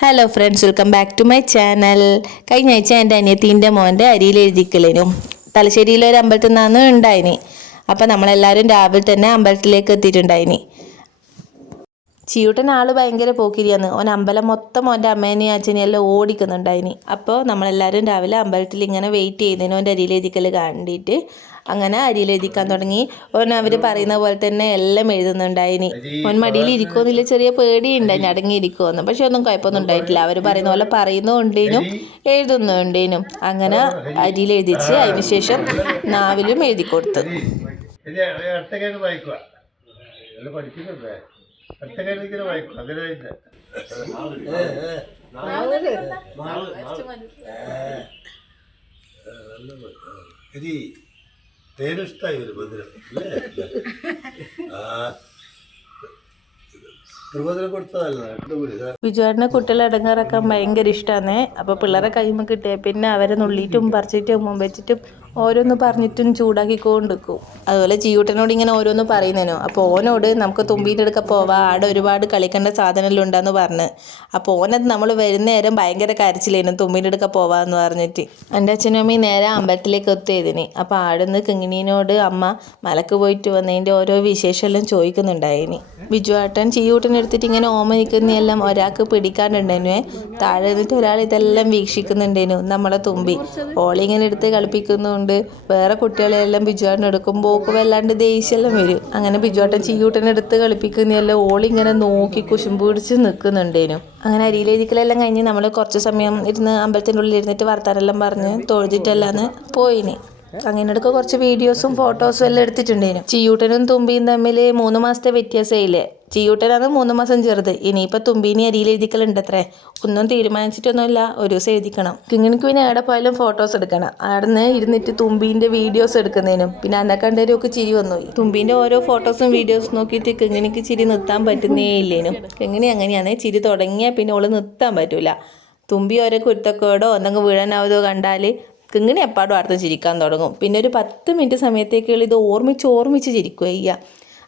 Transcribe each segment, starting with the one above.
Hello friends welcome back to my channel കഴിഞ്ഞ ആഴ്ച എന്റെ അനിയത്തിന്റെ മോന്റെ അരിയിൽ എഴുതിക്കലിനും. തലശ്ശേരിയിലൊരു അമ്പലത്തിൽ നിന്നാണ് ഉണ്ടായിനി. അപ്പം നമ്മളെല്ലാവരും രാവിലെ തന്നെ അമ്പലത്തിലേക്ക് എത്തിയിട്ടുണ്ടായിനി. ചിയൂട്ടൻ ആൾ ഭയങ്കര പോക്കിരിയാന്ന് ഓൻ അമ്പലം മൊത്തം ഓന്റെ അമ്മേനെയും അച്ഛനെയും എല്ലാം ഓടിക്കുന്നുണ്ടായിനി. അപ്പോൾ നമ്മളെല്ലാവരും രാവിലെ അമ്പലത്തിൽ ഇങ്ങനെ വെയിറ്റ് ചെയ്തതിന് ഓന്റെ അരിയിലെഴുതിക്കൽ കണ്ടിട്ട് അങ്ങനെ അരിയിൽ തുടങ്ങി. ഓൻ അവർ പറയുന്ന പോലെ തന്നെ എല്ലാം എഴുതുന്നുണ്ടായിനി. ഓൻ മടിയിൽ ഇരിക്കുമെന്നില്ല ചെറിയ പേടിയുണ്ടായിനി അടങ്ങിയിരിക്കുമെന്ന് പക്ഷെ ഒന്നും കുഴപ്പമൊന്നും ഉണ്ടായിട്ടില്ല. അവർ പറയുന്ന പോലെ പറയുന്നുണ്ടേനും എഴുതുന്നുണ്ടേനും. അങ്ങനെ അരിയിൽ എഴുതിച്ച് അതിനുശേഷം നാവിലും എഴുതി കൊടുത്തു പഠിക്കുന്നുണ്ട് അടുത്തേക്കാണ് കുട്ടികളടങ്ങാറൊക്കെ തേനിഷ്ടായി ഒരു മധുരം അല്ലേ? ആ കുട്ടികളെ ഇടങ്ങാറാക്കാൻ ഭയങ്കര ഇഷ്ടമാണ് അപ്പോൾ പിള്ളേരെ കൈമ കിട്ടിയ പിന്നെ അവരെ നുള്ളിയിട്ടും പറിച്ചിട്ടും മുമ്പ് വെച്ചിട്ടും ഓരോന്ന് പറഞ്ഞിട്ടും ചൂടാക്കിക്കൊണ്ടിരിക്കും. അതുപോലെ ജീവിട്ടനോട് ഇങ്ങനെ ഓരോന്ന് പറയുന്നതിനോ അപ്പോൾ ഓനോട് നമുക്ക് തുമ്പീന്റെ അടുക്ക പോവാം. ആടെ ഒരുപാട് കളിക്കേണ്ട സാധനമെല്ലാം ഉണ്ടെന്ന് പറഞ്ഞ്. അപ്പോൾ ഓനത് നമ്മൾ വരുന്ന നേരം ഭയങ്കര കരച്ചിലേനു തുമ്പീന്റെ അടുക്ക പോവാമെന്ന് പറഞ്ഞിട്ട്. എന്റെ അച്ഛനും അമ്മയും നേരെ അമ്പലത്തിലേക്ക് എത്തിയതിന്. അപ്പോൾ ആടുന്ന് കിങ്ങിനോട് അമ്മ മലക്ക് പോയിട്ട് വന്നതിന്റെ ഓരോ വിശേഷമെല്ലാം ചോദിക്കുന്നുണ്ടായിനി. ബിജുവാട്ടൻ ചീയൂട്ടൻ എടുത്തിട്ട് ഇങ്ങനെ ഓമനിക്കുന്നതെല്ലാം ഒരാൾക്ക് പിടിക്കാണ്ടുണ്ടേനുവേ താഴെ നിന്നിട്ട് ഒരാൾ ഇതെല്ലാം വീക്ഷിക്കുന്നുണ്ടേനു നമ്മളെ തുമ്പി. ഓളിങ്ങനെ എടുത്ത് കളിപ്പിക്കുന്നുണ്ട്. വേറെ കുട്ടികളെല്ലാം ബിജുവാട്ടൻ എടുക്കുമ്പോൾ ഓക്ക് വല്ലാണ്ട് ദേഷ്യമെല്ലാം വരും. അങ്ങനെ ബിജുവാട്ടൻ ചീയൂട്ടൻ എടുത്ത് കളിപ്പിക്കുന്നതെല്ലാം ഓളിങ്ങനെ നോക്കി കുശുമ്പ് പിടിച്ച് നിൽക്കുന്നുണ്ടേനു. അങ്ങനെ അരിയിലെരിക്കലെല്ലാം കഴിഞ്ഞ് നമ്മൾ കുറച്ച് സമയം ഇരുന്ന് അമ്പലത്തിന്റെ ഉള്ളിൽ ഇരുന്നിട്ട് വർത്താനെല്ലാം പറഞ്ഞ് തൊഴുതിട്ടെല്ലാന്ന് പോയിനി. അങ്ങനെ എടുക്ക കുറച്ച് വീഡിയോസും ഫോട്ടോസും എല്ലാം എടുത്തിട്ടുണ്ടേനു. ചീയൂട്ടനും തുമ്പിയും തമ്മിൽ മൂന്ന് മാസത്തെ വ്യത്യാസമില്ലേ ചിയൂട്ടനാണ് മൂന്ന് മാസം ചെറുത്. ഇനിയിപ്പോൾ തുമ്പീനി അരിയിൽ എഴുതിക്കലുണ്ട് അത്രേ ഒന്നും തീരുമാനിച്ചിട്ടൊന്നുമില്ല. ഒരു ദിവസം എഴുതിക്കണം. കിങ്ങിണിക്ക് പിന്നെ എവിടെ പോയാലും ഫോട്ടോസ് എടുക്കണം. അവിടെ നിന്ന് ഇരുന്നിട്ട് തുമ്പീന്റെ വീഡിയോസ് എടുക്കുന്നതിനും. പിന്നെ അന്നെ കണ്ടവരൊക്കെ ചിരി വന്നു. തുമ്പീന്റെ ഓരോ ഫോട്ടോസും വീഡിയോസും നോക്കിയിട്ട് കിങ്ങിണിക്ക് ചിരി നിർത്താൻ പറ്റുന്നേ ഇല്ലേനും. കിങ്ങിണി അങ്ങനെയാണ്. ചിരി തുടങ്ങിയാൽ പിന്നെ ഓൾ നിർത്താൻ പറ്റൂല. തുമ്പി ഓരോ കുരുത്തക്കേടോ എന്തെങ്കിലും വീഴാനാവതോ കണ്ടാൽ കിങ്ങിണി എപ്പാടും അടുത്ത് ചിരിക്കാൻ തുടങ്ങും. പിന്നെ ഒരു പത്ത് മിനിറ്റ് സമയത്തേക്കുള്ള ഇത് ഓർമ്മിച്ച് ഓർമ്മിച്ച് ചിരിക്കുക ചെയ്യുക.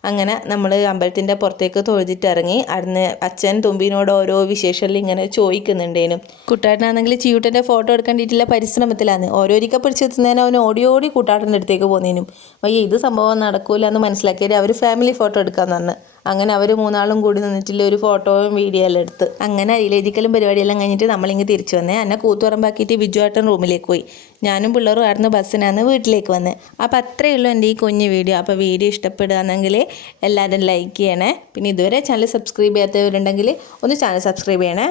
അങ്ങനെ നമ്മൾ അമ്പലത്തിന്റെ പുറത്തേക്ക് തൊഴുതിട്ടിറങ്ങി അവിടുന്ന് അച്ഛൻ തുമ്പിനോട് ഓരോ വിശേഷങ്ങളിൽ ഇങ്ങനെ ചോദിക്കുന്നുണ്ടേനും. കുട്ടാട്ടനാണെങ്കിൽ ചീയൂട്ടന്റെ ഫോട്ടോ എടുക്കേണ്ടിയിട്ടുള്ള പരിശ്രമത്തിലാണ്. ഓരോരിക്കൽ പിടിച്ചെത്തുന്നതിന് അവൻ ഓടി ഓടി കൂട്ടാട്ടന്റെ അടുത്തേക്ക് പോകുന്നതിനും വയ്യ ഇത് സംഭവം നടക്കൂല എന്ന് മനസ്സിലാക്കിയത് അവർ ഫാമിലി ഫോട്ടോ എടുക്കാമെന്ന് പറഞ്ഞ് അങ്ങനെ അവർ മൂന്നാളും കൂടി നിന്നിട്ടില്ല ഒരു ഫോട്ടോയും വീഡിയോ എല്ലാം എടുത്ത്. അങ്ങനെ അരിയിലെരിക്കലും പരിപാടിയെല്ലാം കഴിഞ്ഞിട്ട് നമ്മളിങ്ങ് തിരിച്ചു വന്നേ. എന്നെ കൂത്തുറമ്പാക്കിയിട്ട് ബിജുവാട്ടൻ റൂമിലേക്ക് പോയി. ഞാനും പിള്ളേരും ആയിരുന്നു ബസ്സിനാണ് വീട്ടിലേക്ക് വന്നത് അപ്പോൾ അത്രയേ ഉള്ളൂ എന്റെ ഈ കുഞ്ഞ് വീഡിയോ. അപ്പോൾ വീഡിയോ ഇഷ്ടപ്പെടുകയാണെങ്കിൽ എല്ലാവരും ലൈക്ക് ചെയ്യണേ. പിന്നെ ഇതുവരെ ചാനൽ സബ്സ്ക്രൈബ് ചെയ്യാത്തവരുണ്ടെങ്കിൽ ഒന്ന് ചാനൽ സബ്സ്ക്രൈബ് ചെയ്യണേ.